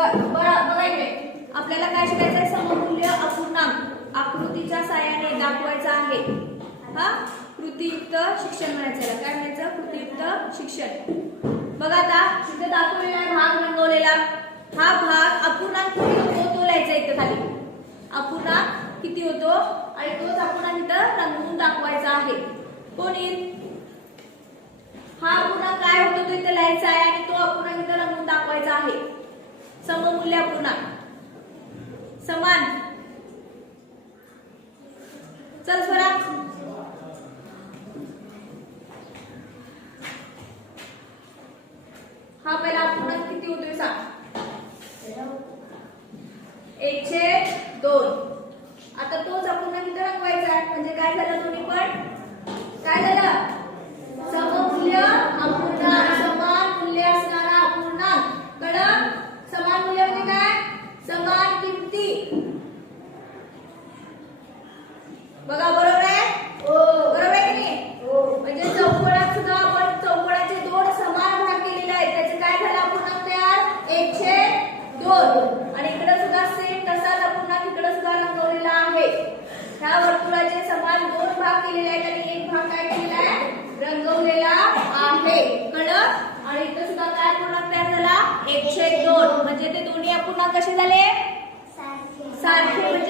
बघा इकडे आपल्याला काय शिकायचं आहे? सममूल्य अपूर्णांक आकृतीच्या साहाय्याने दाखवायचा आहे. हा कृतीयुक्त शिक्षण म्हणायचं आहे. काय म्हणायचं? कृतीयुक्त शिक्षण. बघा आता इथे दाखवलेला आहे भाग रंगवलेला. हा भाग अपूर्णांक किती होतो तो लिहायचा इथे खाली. अपूर्णांक किती होतो आणि तोच अपूर्णांक इथं रंगवून दाखवायचा आहे. कोण येईल? हा अपूर्णांक काय होतो तो इथे लिहायचा आहे आणि तो अपूर्णांक इथे रंगवून दाखवायचा आहे. सममूल्य अपूर्णांक समान. चल स्वरा हा पहिला अपूर्णांक किती होतोय सांग? 1/2. आता तोच अपूर्णांक इथे रंगवायचा आहे. म्हणजे काय झालं? दोन्ही पण काय झालं? सममूल्य अपूर्णांक. समान मूल्य असणारा अपूर्णांक. कळलं? समान मूल्य म्हणजे काय? समान किमती. बघा बरोबर आहे? हो. बरोबर आहे की नाही? हो. म्हणजे चौकोनात सुद्धा आपण चौकोनाचे दोन समान भाग केलेले आहेत. त्याचे काय झालं अपूर्णांक तयार? 1/2. आणि इकडे सुद्धा सेम तसाच अपूर्णांक इकडे सुद्धा रंगवलेला आहे. ह्या वर्तुळाचे समान दोन भाग केलेले आहेत आणि एक भाग काय केलेला आहे? रंगवलेला आहे. कळलं? आणि इथे सुद्धा काय अपूर्णांक तयार झाला? 1/2. म्हणजे ते दोन्ही अपूर्णांक कसे झाले? सारखे. म्हणजे